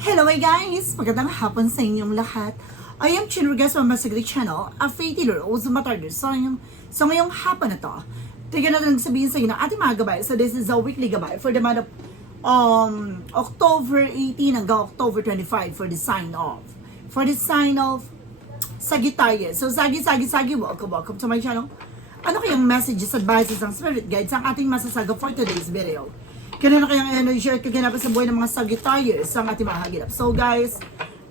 Hello my guys! Magandang hapon sa inyong lahat. I am Chinrugas from Masagri Channel, a faith healer o Zumatarder. So ngayong hapon na to, tignan natin sabihin sa inyo ng ating mga gabay. So this is a weekly gabay for the month of October 18 hanggang October 25 for the sign of. For the sign of Sagittarius. So Sagi, welcome to my channel. Ano kayang messages, advices, ang spirit guides ang ating masasaga for today's video? Kailan na kayang energy share kaganapan sa buhay ng mga Sagittarius ang ating mga hagilap. So guys,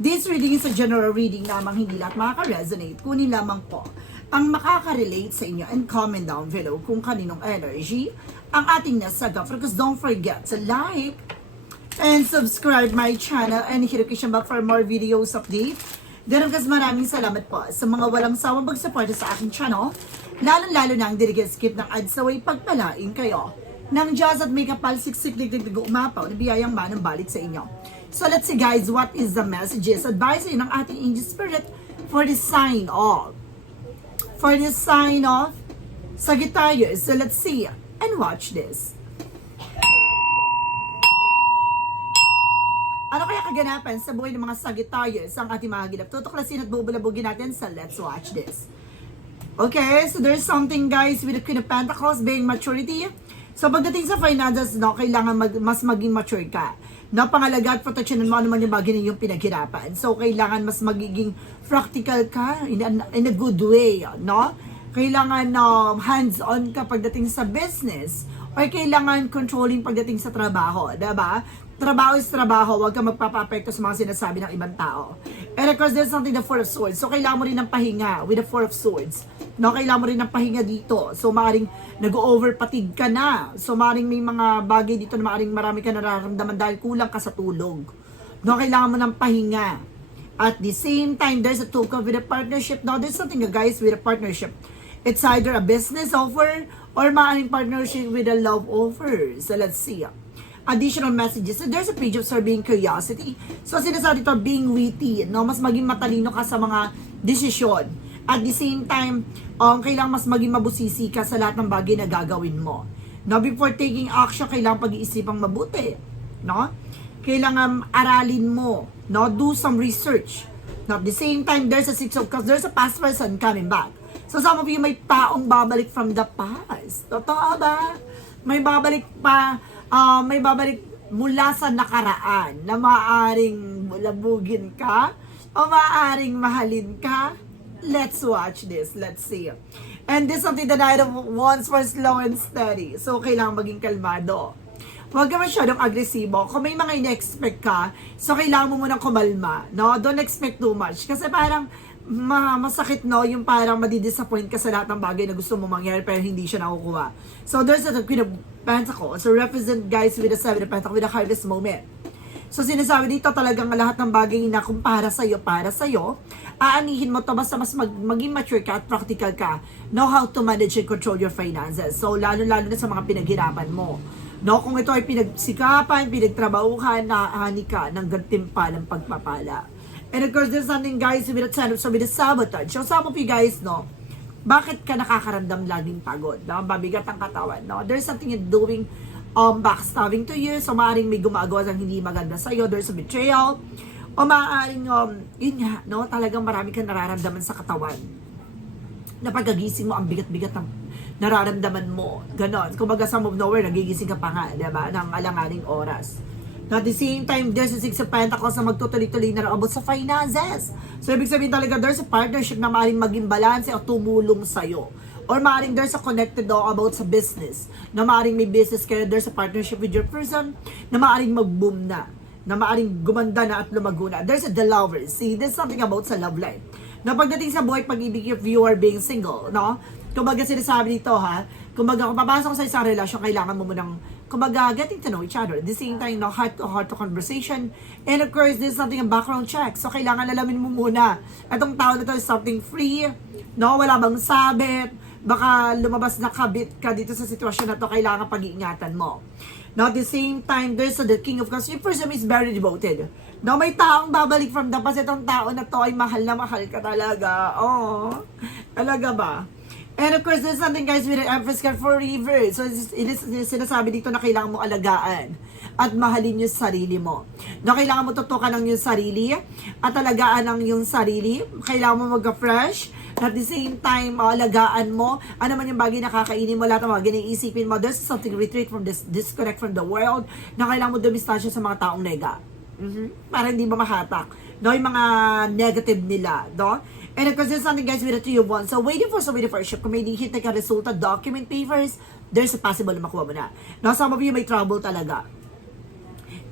this reading is a general reading lamang, hindi lahat makaka-resonate. Kunin lamang po ang makaka-relate sa inyo and comment down below kung kaninong energy ang ating nasaga. Because don't forget to like and subscribe my channel and hit the notification bell for more videos update. Daragas maraming salamat po sa mga walang sawang pagsuporta sa aking channel. Lalo na ang skip ng ads away pagpalain kayo ng Diyos at may kapal siksik umapaw na biyayang manang balik sa inyo. So let's see guys, what is the messages, advice ng ating angel spirit for the sign of Sagittarius. So let's see and watch this. Ano kaya kaganapan sa buhay ng mga Sagittarius ang ating mga hagilap? Tutuklasin at bubulabugin natin sa let's watch this. Okay, so there's something guys with the Queen of Pentacles being maturity. So pagdating sa finances, no, kailangan mas maging mature ka. No, pangalaga at protection mo ano man yung bagay na yung pinaghirapan. So kailangan mas magiging practical ka in a good way, no? Kailangan hands-on ka pagdating sa business or kailangan controlling pagdating sa trabaho, diba? Trabaho is trabaho, huwag ka magpapapekto sa mga sinasabi ng ibang tao. And of course, there's something the Four of Swords. So, kailangan mo rin ng pahinga with the Four of Swords. No, kailangan mo rin ng pahinga dito. So, maaaring nag-overpatig ka na. So, maaaring may mga bagay dito na maaaring marami ka nararamdaman dahil kulang ka sa tulog. No, kailangan mo ng pahinga. At the same time, there's a token with a partnership. Now, there's something, guys, with a partnership. It's either a business offer or maaaring partnership with a love offer. So, let's see. Additional messages. So, there's a page of being curiosity. So, sinasabi dito, being witty. No? Mas maging matalino ka sa mga desisyon. At the same time, kailangan mas maging mabusisi ka sa lahat ng bagay na gagawin mo. No? Before taking action, kailangan pag-iisipang mabuti. No? Kailangan aralin mo. No? Do some research. No? At the same time, there's a Six of Cups. There's a past person coming back. So, some of you may taong babalik from the past. Totoo ba? May babalik mula sa nakaraan na maaaring bulabugin ka o maaaring mahalin ka. Let's watch this. Let's see. And this is something that I want for slow and steady. So, kailangan maging kalmado. Huwag ka masyadong agresibo. Kung may mga ina-expect ka, so kailangan mo munang kumalma. No? Don't expect too much. Kasi parang masakit, no, yung parang madidisappoint ka sa lahat ng bagay na gusto mo mangyari pero hindi siya nakukuha. So there's a Queen of Pentacles. So represent guys with the Seven of Pentacles with a harvest moment. So sinasabi dito talagang lahat ng bagay na kung para sa'yo, aanihin mo to basta mas maging mature ka at practical ka. Know how to manage and control your finances. So lalo na sa mga pinaghirapan mo. No, kung ito ay pinagsikapan, pinagtrabahuhan, naahani ka ng gantimpalang pagpapala. And of course, there's something guys with a with a sabotage. So some of you guys, no, bakit ka nakakaramdam laging pagod? No? Mabigat ang katawan. No? There's something you're doing backstabbing to you. So maaaring may gumagawa ng hindi maganda sa'yo. There's a betrayal. O maaaring, yun nga, no, talagang marami kang nararamdaman sa katawan. Na pagkagising mo, ang bigat-bigat ng nararamdaman mo. Ganon. Kumbaga sa move nowhere, nagigising ka pa nga, diba? Ng alanganing oras. At the same time, there's a Six of Pentacles na magtutuloy-tuloy na about sa finances. So, ibig sabihin talaga, there's a partnership na maaaring maging balance o tumulong sa'yo. Or maaaring there's a connected about sa business. Na maaaring may business kayo, there's a partnership with your person na maaaring mag-boom na maaaring gumanda na at lumago na. There's a the lovers. See, there's something about sa love life. Na pagdating sa buhay pag-ibig, if you are being single, no? Kumbaga sinasabi dito ha, kumbaga kung papasok sa isang relasyon, kailangan mo munang kumbaga, getting to know each other. At the same time, no, heart to conversation. And of course, this is something a background check. So, kailangan alamin mo muna. Itong tao na to is something free. No, wala bang sabit. Baka lumabas na kabit ka dito sa sitwasyon na to. Kailangan pag-iingatan mo. Now, at the same time, there's the King of Cups. Yung person is very devoted. No, may taong babalik from the past. Itong tao na to ay mahal na mahal ka talaga. Oh, talaga ba? And of course, there's something guys with an Empress card for reverse. So, sinasabi dito na kailangan mo alagaan at mahalin yung sarili mo. Na kailangan mo tutukan ng yung sarili at alagaan ng yung sarili. Kailangan mo mag-fresh. At the same time, alagaan mo. Ano man yung bagay na kakainin mo, lahat ng mga giniisipin mo. There's something retreat from this, disconnect from the world na kailangan mo dumistansya sa mga taong nega. Para hindi ba mahatak. No, yung mga negative nila. No? And of course, there's something guys with a 3 of 1. So, waiting for a ship. Kung may hintay ka resulta, document papers, there's a possible na makuha mo na. Now, some of you may trouble talaga.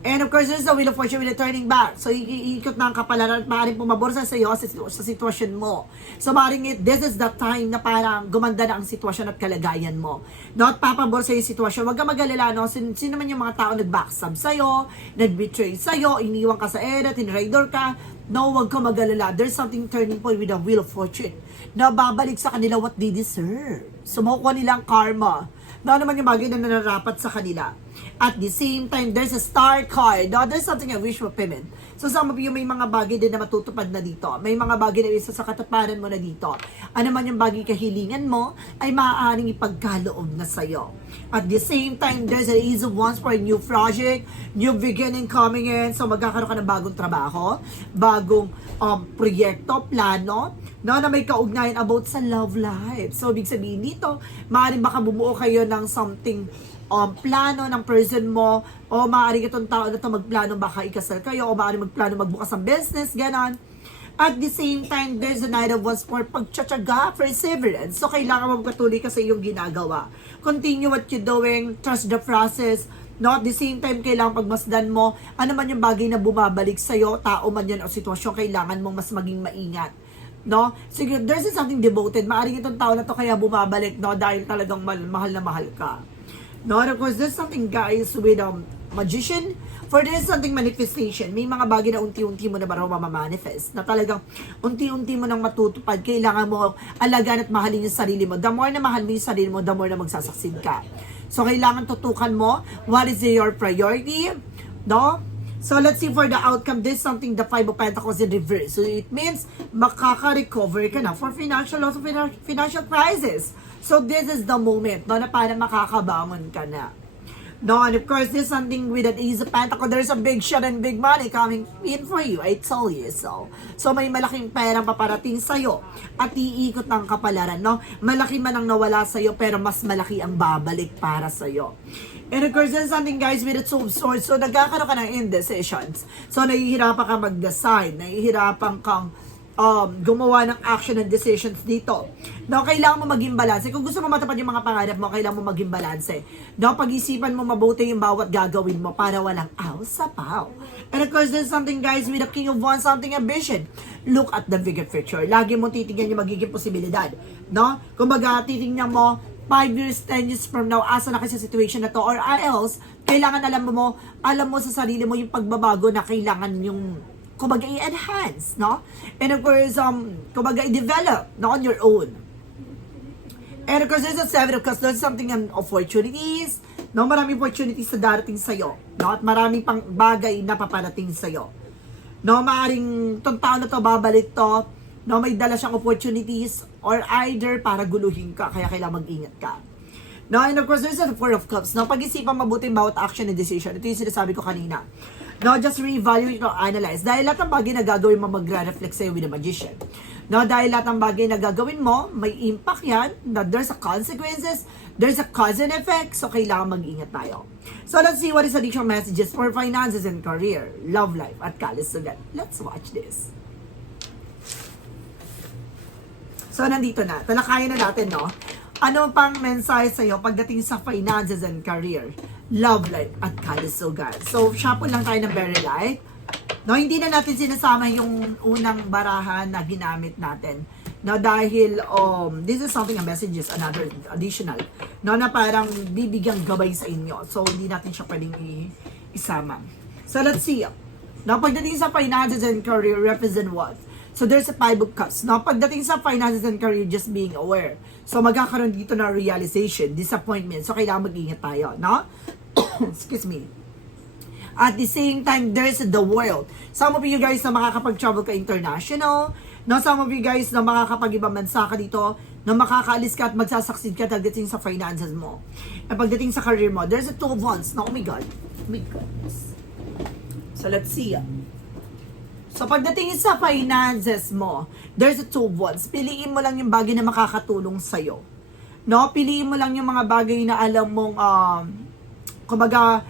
And of course, there's the Wheel of Fortune with a turning back. So, iikot na ang kapalaran at maaaring pumabor sa iyo sa sitwasyon mo. So, maaaring this is the time na parang gumanda na ang sitwasyon at kalagayan mo. Not papabor sa iyo sitwasyon. Huwag ka mag-alala, no? Sino man yung mga tao nag-backstab sa'yo, nag-betray sa'yo, iniwan ka sa era, tinraidor ka. No, huwag ka mag-alala. There's something turning point with the Wheel of Fortune na babalik sa kanila what they deserve. Sumuko nilang karma. Na naman yung bagay na nararapat sa kanila. At the same time, there's a star card. No? There's something a wish fulfillment. So some of you, may mga bagay din na matutupad na dito. May mga bagay na isa sa kataparan mo na dito. Ano man yung bagay kahilingan mo, ay maaaring ipagkaloob na sa'yo. At the same time, there's an ease of wands for a new project, new beginning coming in. So magkakaroon ka ng bagong trabaho, bagong proyekto, plano, no, na may kaugnayan about sa love life. So, ibig sabihin dito, maaaring baka bumuo kayo ng something plano ng person mo, o maaaring itong tao na ito magplano baka ikasal kayo, o maaaring magplano magbukas ng business, ganon. At the same time, there's a Knight of Wands for pagtsatsaga, perseverance. So, kailangan mo magpatuloy ka sa iyong ginagawa. Continue what you're doing, trust the process. No, at the same time, kailangan pagmasdan mo, ano man yung bagay na bumabalik sa'yo, tao man yan o sitwasyon, kailangan mong mas maging maingat. No? So, there's something devoted. Maaring itong tao na to kaya bumabalik, no? Dahil talagang mahal na mahal ka. No? And of course, there's something guys with magician. For there's something manifestation. May mga bagay na unti-unti mo na baraw mamamanifest. Na talagang unti-unti mo nang matutupad. Kailangan mo alagaan at mahalin yung sarili mo. The more na mahal mo yung sarili mo, the more na magsasaksid ka. So, kailangan tutukan mo what is your priority. No? So, let's see for the outcome. This is something the 5 of Pentacles in reverse. So, it means makaka-recover ka na for financial loss, financial crisis. So, this is the moment, no, na para makakabangon ka na. No, and of course, there's something with an Ace of Pentacles. There's a big shot and big money coming in for you. I told you so. So, may malaking perang paparating sa'yo at iikot ng kapalaran, no? Malaki man ang nawala sa'yo, pero mas malaki ang babalik para sa'yo. And of course, there's something guys with a Two of Swords. So, nagkakaroon ka ng indecisions. So, nahihirapan ka mag-decide. Nahihirapan kang gumawa ng action and decisions dito. No, kailangan mo maging balanse. Kung gusto mo matupad yung mga pangarap mo, kailangan mo maging balanse. No, pag-isipan mo mabuti yung bawat gagawin mo para walang aw sa paw. And of course, there's something guys with the King of Wands, something ambition. Look at the bigger picture. Lagi mo titignan yung magiging posibilidad. No? Kung baga, titignan mo 5 years, 10 years from now, asa na kayo sa situation na to, or else, kailangan alam mo sa sarili mo yung pagbabago na kailangan yung kumbaga i-enhance, no? And of course, kumbaga i-develop, no, on your own. And of course, there's a 7 of Cups, there's something on opportunities, no? Maraming opportunities na darating sa'yo, no? At maraming pang bagay na paparating sa'yo. No, maaring itong taon na to, babalik to, no, may dala siyang opportunities, or either para guluhin ka, kaya kailangan mag-ingat ka. No, and of course, there's a 4 of Cups. No, pag-isipan mabuti bawat action and decision. Ito yung sinasabi ko kanina. No, just re-evaluate or analyze. Dahil lahat ng bagay na gagawin mo magre-reflect sa'yo with a magician. No, dahil lahat ng bagay na gagawin mo, may impact yan. Na there's a consequences, there's a cause and effect. So, kailangan mag-ingat tayo. So, let's see what is additional messages for finances and career, love life, at kalusugan. Let's watch this. So, nandito na. Talakayan na natin, no? Ano pang mensahe sa'yo pagdating sa finances and career, love life, at kalusugan? So, shuffle lang tayo ng very light. No, hindi na natin sinasama yung unang barahan na ginamit natin. No, dahil, this is something, a messages, another additional. No, na parang bibigyang gabay sa inyo. So, hindi natin siya pwedeng isama. So, let's see. No, pagdating sa finances and career, represent what? So, there's a 5 of Cups. No, pagdating sa finances and career, just being aware. So, magkakaroon dito na realization, disappointment. So, kailangan mag-ingat tayo, no? Excuse me. At the same time, there's the world. Some of you guys na makakapag-travel ka international, no? Some of you guys na makakapag-ibang bansa ka dito, na makakaalis ka at magsasucceed ka pagdating sa finances mo. At pagdating sa career mo, there's a two of wands na, oh my God. Oh my goodness. So let's see. So pagdating sa finances mo, there's a two of wands. Piliin mo lang yung bagay na makakatulong sa'yo. No? Piliin mo lang yung mga bagay na alam mong, kumbaga,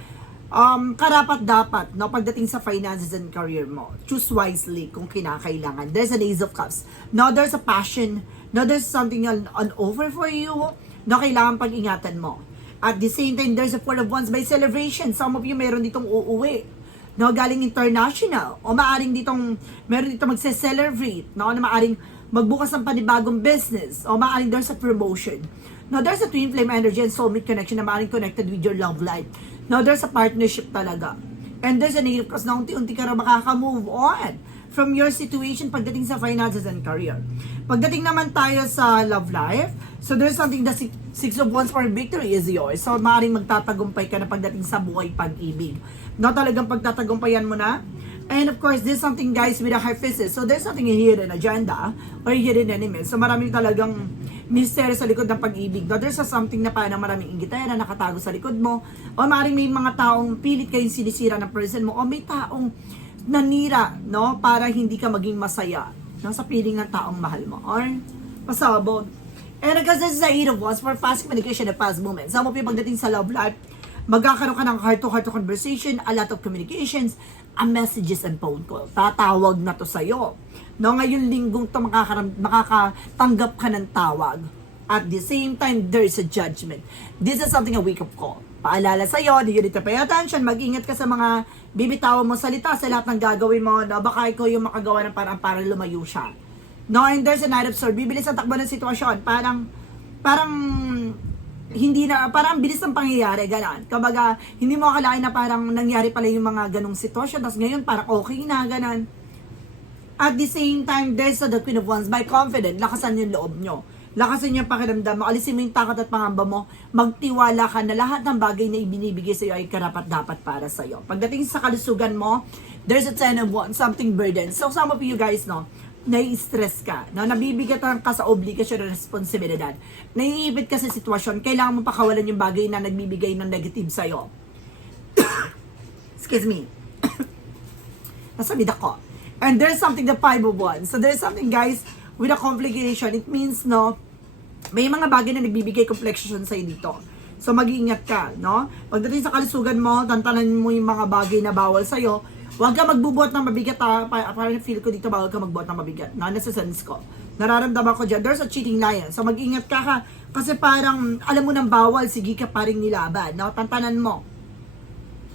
karapat-dapat, no? Pagdating sa finances and career mo. Choose wisely kung kinakailangan. There's an Ace of Cups. No, there's a passion. No, there's something on offer for you. No, kailangan pag-ingatan mo. At the same time, there's a Four of Wands by celebration. Some of you meron ditong uuwi. No, galing international. O maaring meron ditong magse-celebrate. No, na maaring magbukas ng panibagong business. O maaring there's a promotion. No, there's a twin flame energy and soulmate connection na maaring connected with your love life. No, there's a partnership talaga. And there's a negative because na unti-unti ka na makaka-move on from your situation pagdating sa finances and career. Pagdating naman tayo sa love life, so there's something that Six of Wands for victory is yours. So, maaaring magtatagumpay ka na pagdating sa buhay pag-ibig. No, talagang pagtatagumpayan mo na. And of course, there's something guys with a Hierophant. So, there's something a hidden agenda or hidden enemy. So, maraming talagang misteryo sa likod ng pag-ibig. No, there's something na parang maraming inggitera na nakatago sa likod mo. O maaaring may mga taong pilit kayong sinisira ng person mo. O may taong nanira, no, para hindi ka maging masaya, no, sa piling ng taong mahal mo. Or pasabog. And because this is the Eight of Wands for fast communication and fast movement. Some of you pagdating sa love life, magkakaroon ka ng heart-to-heart conversation, a lot of communications, messages and phone call. Tatawag na to sa'yo. No, ngayon linggong to makakatanggap ka ng tawag. At the same time, there is a judgment. This is something a wake-up call. Paalala sa'yo, hindi dito pay attention, mag-ingat ka sa mga bibitawan mo salita, sa lahat ng gagawin mo, na baka ikaw yung makagawa ng parang para lumayo siya. No, and there's a Knight of Swords. Bibilis ang takbo ng sitwasyon. Parang hindi na, parang ang bilis ng pangyayari, gano'n. Kumbaga, hindi mo akalain na parang nangyari pala yung mga ganong sitwasyon, tapos ngayon parang okay na, gano'n. At the same time, there's the Queen of Wands. By confident, lakasan yung loob nyo. Lakasan yung pakiramdam mo. Alisin mo yung takot at pangamba mo. Magtiwala ka na lahat ng bagay na ibinibigay sa'yo ay karapat-dapat para sa'yo. Pagdating sa kalusugan mo, there's a Ten of Wands, something burden. So some of you guys, no, nai-stress ka, no, nabibigatan ka sa obligasyon at responsibilidad. Naiipit ka sa sitwasyon, kailangan mo pakawalan yung bagay na nagbibigay ng negative sa'yo. Excuse me. Nasabid ako. And there's something, the Five of Wands. So there's something, guys, with a complication. It means, no, may mga bagay na nagbibigay complication sa'yo dito. So mag-iingat ka, no? Pagdating sa kalusugan mo, tantanan mo yung mga bagay na bawal sa'yo. Huwag ka magbubuhat ng mabigat, ha? Parang feel ko dito, bawal ka magbuhat ng mabigat. Nasa sense ko. Nararamdaman ko dyan, there's a cheating lion. So mag-ingat ka, kasi parang, alam mo nang bawal, sige ka pa rin nilaban, no? Tantanan mo.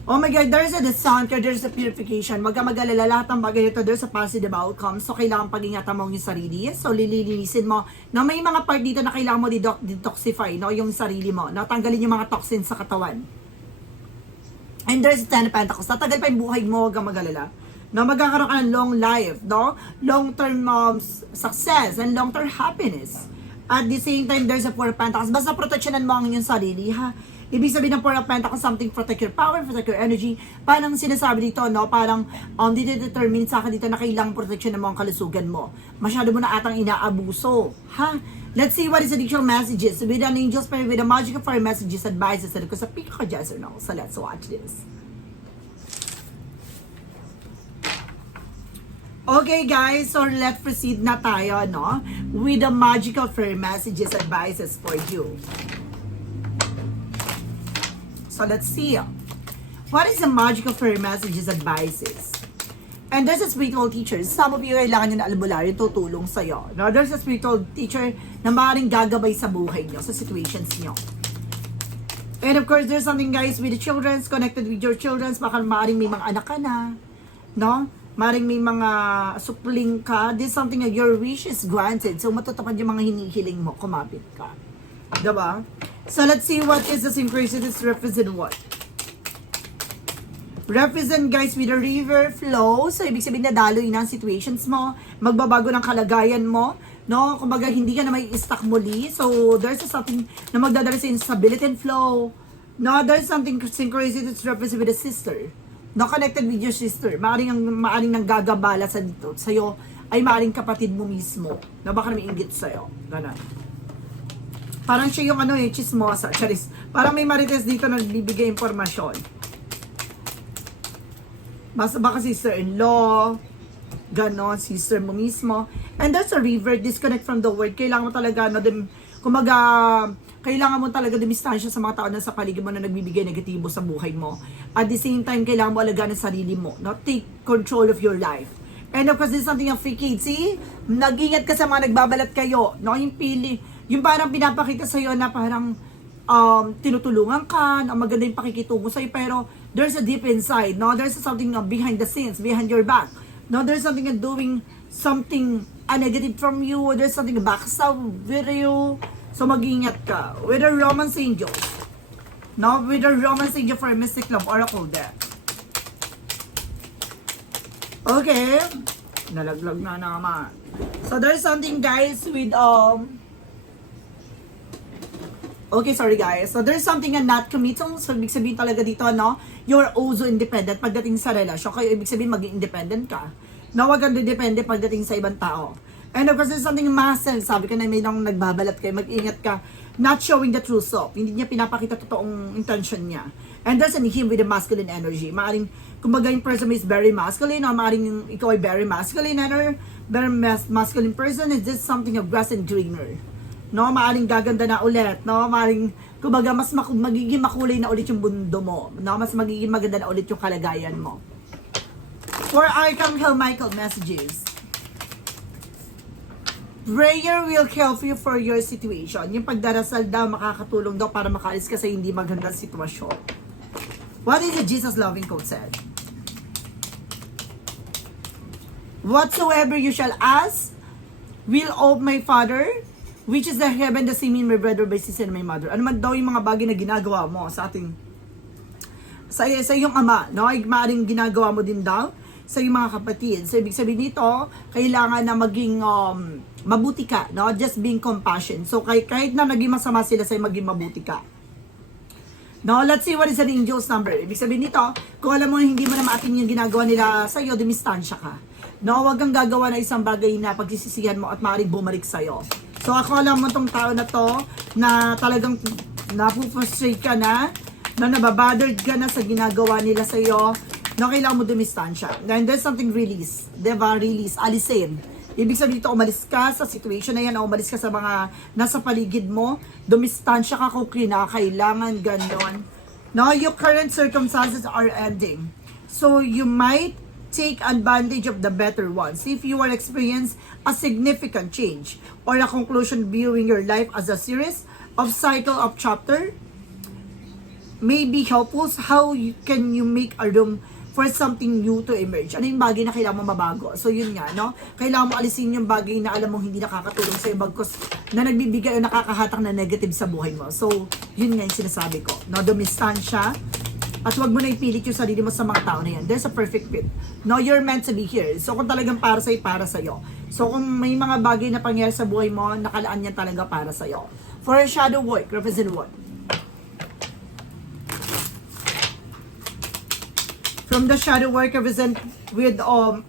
Oh my God, there's a descent, there's a purification. Huwag ka mag-alala, lahat ng bagay ito, there's a positive outcome. So kailangan pag-ingatan mo yung sarili. So lilinisin mo. No, may mga part dito na kailangan mo detoxify, no? Yung sarili mo. No? Tanggalin yung mga toxins sa katawan. And there's 10 of Pentacles. Tatagal pa yung buhay mo, huwag kang mag-alala. No, magkakaroon ka ng long life, no? Long-term success and long-term happiness. At the same time, there's a Four of Pentacles. Basta proteksyonan mo ang inyong sarili, ha? Ibig sabihin ng Four of Pentacles, something protect your power, protect your energy. Parang sinasabi dito, no? Parang, determine sa akin dito na kailangang proteksyonan mo ang kalusugan mo. Masyado mo na atang inaabuso, ha? Let's see what is the additional messages with an angel spirit, with a magical fire messages, advices, and because sa pick ka yes or no. So let's watch this. Okay guys, so let's proceed na tayo, no? With the magical fire messages, advices for you. So let's see. What is the magical fire messages, advices? And there's a spiritual teacher. Some of you, kailangan nyo na albularyo, tutulong sa'yo. No? There's a spiritual teacher na maaaring gagabay sa buhay nyo, sa situations nyo. And of course, there's something guys with the children's, connected with your children's. Baka maaaring may mga anak ka na. No? Maaaring may mga supling ka. There's something that your wish is granted. So matutupad yung mga hinihiling mo. Kumapit ka. Diba? So let's see what is the synchronicities represent what. Represent guys with a river flow. So ibig sabihin na daloy na situations mo, magbabago ng kalagayan mo, no? Kumbaga hindi ka na may stuck muli. So there's something na magdadala sa instability and flow. No, there's something synchronicity that's represent with a sister. No, connected with your sister. Maaring nang gagabala sa dito sa'yo ay maaring kapatid mo mismo na baka na may inggit sa'yo. Ganun. Parang siya yung ano eh, chismosa, charis. Parang may marites dito na nagbibigay impormasyon. Baka sister-in-law, ganon, sister mo mismo. And there's a river, disconnect from the world. Kailangan mo talaga, no, kumaga, kailangan mo talaga dumistansya sa mga tao na sa paligid mo na nagbibigay negatibo sa buhay mo. At the same time, kailangan mo alagaan ang sarili mo. No? Take control of your life. And of course, this is something of free kids. See? Nag-ingat ka sa mga nagbabalat kayo. No? Yung parang pinapakita sa'yo na parang tinutulungan ka, na maganda yung pakikitungo sa'yo, pero there's a deep inside. No? There's something behind the scenes, behind your back. No? There's something doing something negative from you. There's something backstab with you. So mag-ingat ka. With a romance angel. No? With a romance angel for a mystic love oracle there. Okay. Nalaglag na naman. So there's something guys with okay, sorry guys. So there's something na not committal. So ibig sabihin talaga dito, no? You're also independent pagdating sa relasyon. Kaya ibig sabihin maging independent ka. No, wag kang depende pagdating sa ibang tao. And of course, there's something muscle. Sabi ko na may nang nagbabalat kayo. Mag-ingat ka. Not showing the true self. Hindi niya pinapakita totoong intention niya. And there's an him with a masculine energy. Maaring, kumbaga yung person is very masculine, or maaring ikaw ay very masculine, or very masculine person is just something of grass and greener. No, maaring gaganda na ulit. No, maaring, kumbaga, mas magiging makulay na ulit yung mundo mo. No, mas magiging maganda na ulit yung kalagayan mo. For Archangel Michael messages. Prayer will help you for your situation. Yung pagdarasal daw, makakatulong daw para makaalis ka sa hindi magandang sitwasyon. What is the Jesus loving quote said? Whatsoever you shall ask, will of my Father, which is the heaven, the same in my brother, my sister, and my mother. Ano man daw yung mga bagay na ginagawa mo sa ating, sa iyong ama, no? Ay maaaring ginagawa mo din daw sa iyong mga kapatid. So, ibig sabihin nito, kailangan na maging mabuti ka, no? Just being compassion. So, kahit na naging masama sila sa'yo, maging mabuti ka. No, let's see what is an angel's number. Ibig sabihin nito, kung alam mo hindi mo na maatin yung ginagawa nila sa'yo, dumistansya ka. No, wag kang gagawa ng isang bagay na pagsisisihan mo at maaaring bumalik sa'yo. So, ako alam mo tong tao na to, na talagang napufrustrate ka na nababothered ka na sa ginagawa nila sa'yo, no, kailangan mo dumistansya. And there's something release. Diba? Release. Alisin. Ibig sabihin dito, umalis ka sa situation na yan, o umalis ka sa mga nasa paligid mo, dumistansya ka kung kinakailangan, gano'n. No, your current circumstances are ending. So, you might take advantage of the better ones if you are experience a significant change or a conclusion viewing your life as a series of cycle of chapter may be helpful. How can you make a room for something new to emerge? Ano yung bagay na kailangan mo mabago? So yun nga, no? Kailangan mo alisin yung bagay na alam mo hindi nakakatulong sa'yo bagkus na nagbibigay o nakakahatang na negative sa buhay mo. So, yun nga yung sinasabi ko. No? Dumistansya. At wag mo na ipilit yung sarili mo sa mga tao na yan. There's a perfect fit. No, you're meant to be here. So kung talagang para sa'yo, para sa'yo. So kung may mga bagay na pangyari sa buhay mo, nakalaan yan talaga para sa'yo. For a shadow work, represent what? From the shadow work, represent with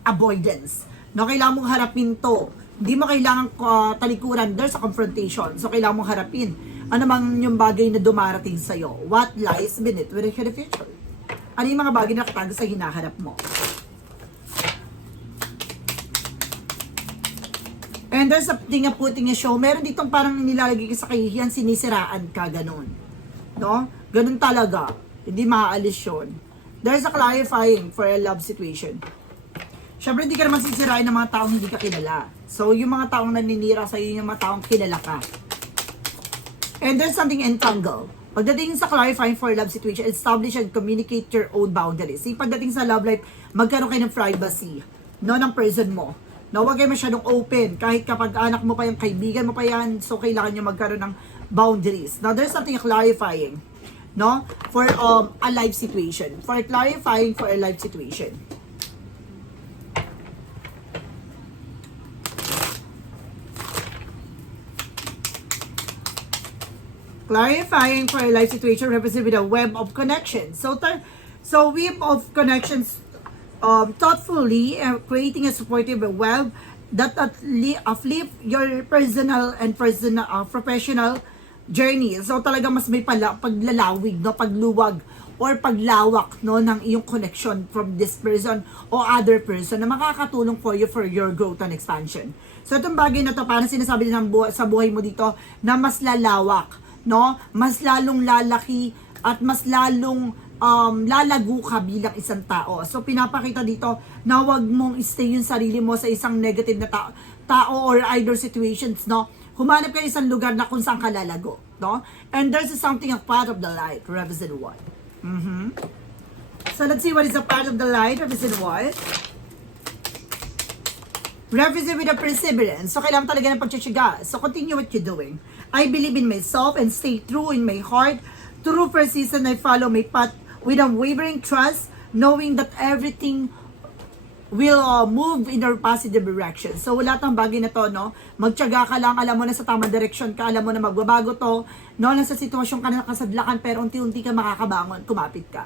avoidance. No, kailangan mong harapin to. Hindi mo kailangan talikuran. There's a confrontation. So kailangan mong harapin. Ano mang yung bagay na dumarating sa'yo? What lies beneath with the future? Ano yung mga bagay na nakatago sa hinaharap mo? And there's something na putting a show. Meron ditong parang nilalagay ka sa kahihiyan, sinisiraan ka, ganun. No? Ganun talaga. Hindi maaalis yun. There's a clarifying for a love situation. Siyempre, hindi ka naman sisirain ng mga taong hindi ka kilala. So, yung mga taong naninira sa'yo, yung mga taong kilala ka. And there's something entangle. Pagdating sa clarifying for love situation, establish and communicate your own boundaries. Pagdating sa love life, magkaroon kayo ng privacy, no, ng person mo. No, huwag kayo masyadong open. Kahit kapag anak mo pa yan, kaibigan mo pa yan, so kailangan nyo magkaroon ng boundaries. Now, there's something clarifying, no, for a life situation. For clarifying for a life situation. Clarifying for a life situation represented with a web of connections. So web of connections, thoughtfully creating a supportive web that uplift your personal and professional journey. So talaga mas may paglalawig, no, pagluwag or paglawak, no, ng iyong connection from this person o other person na makakatulong for you for your growth and expansion. So itong bagay na to, parang sinasabi din sa buhay mo dito na mas lalawak, no, mas lalong lalaki at mas lalong lalago ka bilang isang tao. So pinapakita dito na wag mong stay yung sarili mo sa isang negative na tao or either situations, no. Humanap ka isang lugar na kung saan ka lalago, no? And there's something a part of the light, represent what? So let's see what is a part of the light, represent what? Represent with a perseverance. So kailangan talaga ng pagtsatsaga. So continue what you're doing. I believe in myself and stay true in my heart. Through persistence, I follow my path with unwavering trust, knowing that everything will move in a positive direction. So wala tang bagay na to, no? Magtiyaga ka lang, alam mo na sa tamang direction ka, alam mo na magbabago to, no? Nasa sitwasyon ka na nakasadlakan, pero unti-unti ka makakabangon, kumapit ka.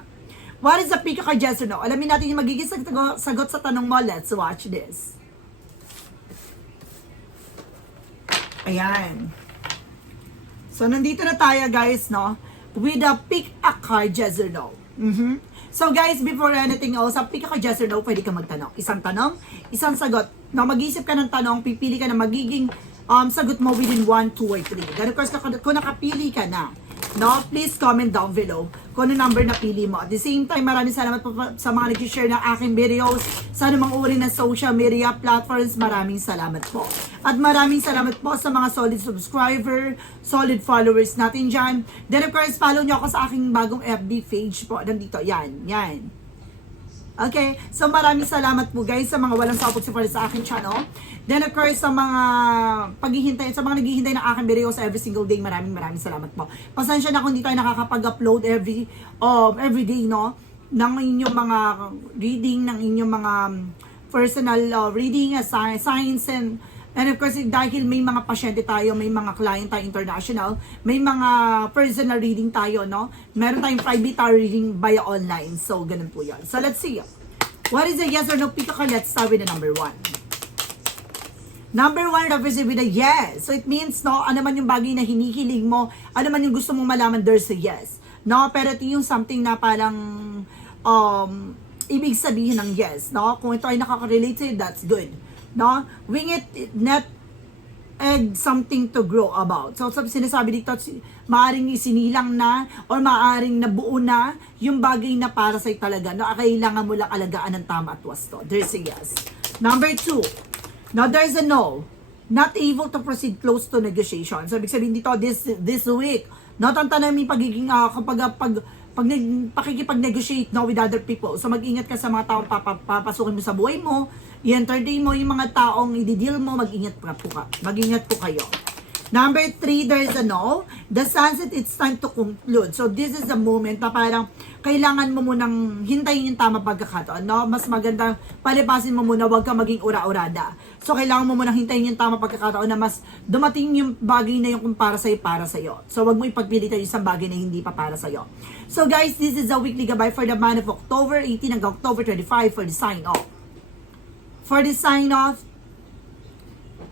What is the pick ka, yes or no? Alamin natin yung magiging sagot sa tanong mo. Let's watch this. Ayan. So nandito na tayo, guys, no? With a pick a card, yes or no? So guys, before anything else, pick a yes or no, pwede ka magtanong. Isang tanong, isang sagot. No, mag-isip ka ng tanong, pipili ka na magiging sagot mo within 1, 2, or 3. Then of course, kung nakapili ka na, no, please comment down below kung ano number na pili mo. At the same time, maraming salamat po sa mga nag-share ng aking videos sa anumang uri ng social media platforms. Maraming salamat po. At maraming salamat po sa mga solid subscriber, solid followers natin dyan. Then of course, follow nyo ako sa aking bagong FB page po. Nandito, yan. Okay, so maraming salamat po guys sa mga walang sawang support sa aking channel. Then of course sa mga sa mga naghihintay ng aking videos every single day, maraming salamat po. Pasensya na kung hindi tayo nakakapag-upload every day, no, ng inyong mga reading, ng inyong mga personal reading, science and of course dahil may mga pasyente tayo, may mga client tayo international, may mga personal reading tayo, no? Meron tayong private reading via online. So ganun po 'yan. So let's see. What is a yes or no pick a card? Let's start with the number 1. Number 1 represents with a yes. So it means, no, ano man yung bagay na hinihiling mo, ano man yung gusto mong malaman, there's a yes. No, pero ito yung something na parang ibig sabihin ng yes, no? Kung ito ay nakaka-relate sa'yo, that's good. No? Wing it, not add something to grow about. So sinasabi dito, maaring isinilang na or maaring nabuo na yung bagay na para sa'yo talaga. No? Kailangan mo lang alagaan ng tama at wasto. There's a yes. Number 2. Now there's a no. Not able to proceed close to negotiation. So ibig sabihin dito, this week, no, tantanan may pagiging pakikipag-negotiate, no, with other people. So mag-ingat ka sa mga taong papasukin mo sa buhay mo, i-entertain mo yung mga taong i-deal mo, mag-ingat po kayo. Number 3, there's a no. The sunset, it's time to conclude. So this is the moment na parang kailangan mo munang hintayin yung tama pagkakataon, no? Mas maganda palipasin mo muna, wag ka maging ura-urada. So kailangan mo munang hintayin yung tama pagkakataon na mas dumating yung bagay na yung para sa'yo. So wag mo ipagpilitan yung isang bagay na hindi pa para sa'yo. So guys, this is a weekly gabay for the month of October 18 hanggang October 25 for the sign off. For the sign off,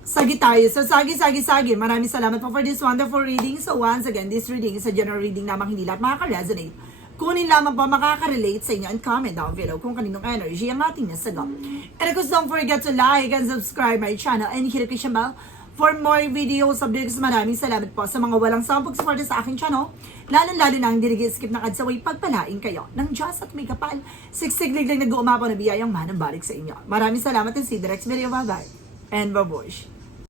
Sagittarius. So, Sagi. Maraming salamat po for this wonderful reading. So, once again, this reading is a general reading lamang, hindi lahat makaka-resonate. Kunin lamang po makaka-relate sa inyo and comment down below kung kaninong energy ang ating nasagot. And of course, don't forget to like and subscribe my channel and hit the notification bell for more videos, updates. Maraming salamat po sa mga walang sawang pag-support sa aking channel. Lalo na ang skip ng adsaway, pagpalain kayo ng Diyos at may kapal. Siksik-liglig nag-uumapaw na biyayang manang balik sa inyo. Maraming salamat and see you the next video. Bye-bye. And babush.